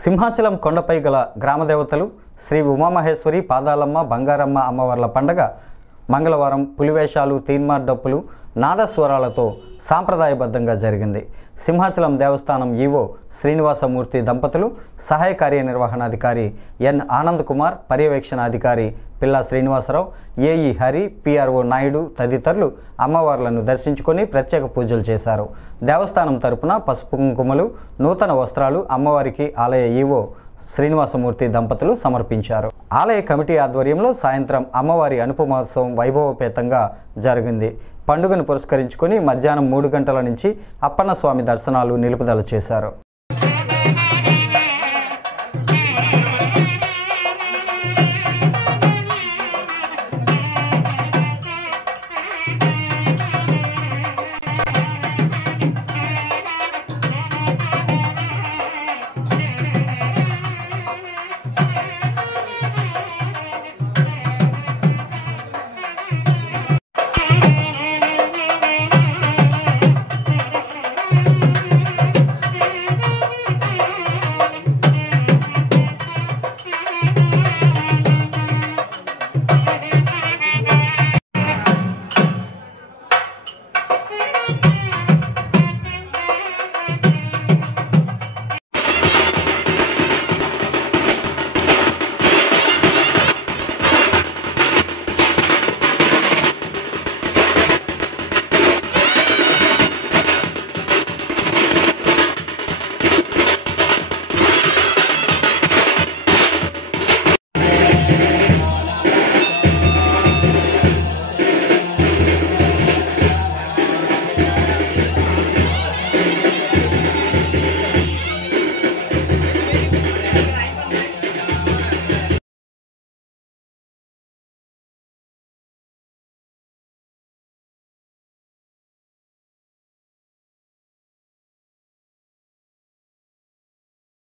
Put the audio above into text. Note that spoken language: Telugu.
సింహాచలం కొండపై గల గ్రామదేవతలు శ్రీ ఉమామహేశ్వరి, పాదాలమ్మ, బంగారమ్మ అమ్మవార్ల పండగ మంగళవారం పులివేషాలు, తీన్మార్ డప్పులు, నాదస్వరాలతో సాంప్రదాయబద్ధంగా జరిగింది. సింహాచలం దేవస్థానం ఈవో శ్రీనివాసమూర్తి దంపతులు, సహాయ కార్యనిర్వహణాధికారి ఎన్ ఆనంద్ కుమార్, పర్యవేక్షణాధికారి పిల్లా శ్రీనివాసరావు, ఏఈ హరి, పిఆర్ఓ నాయుడు తదితరులు అమ్మవార్లను దర్శించుకొని ప్రత్యేక పూజలు చేశారు. దేవస్థానం తరపున పసుపు కుంకుమలు, నూతన వస్త్రాలు అమ్మవారికి ఆలయ ఈవో శ్రీనివాసమూర్తి దంపతులు సమర్పించారు. ఆలయ కమిటీ ఆధ్వర్యంలో సాయంత్రం అమ్మవారి అనుపమోత్సవం వైభవపేతంగా జరిగింది. పండుగను పురస్కరించుకొని మధ్యాహ్నం 3 గంటల నుంచి అప్పన్నస్వామి దర్శనాలు నిలుపుదల చేశారు.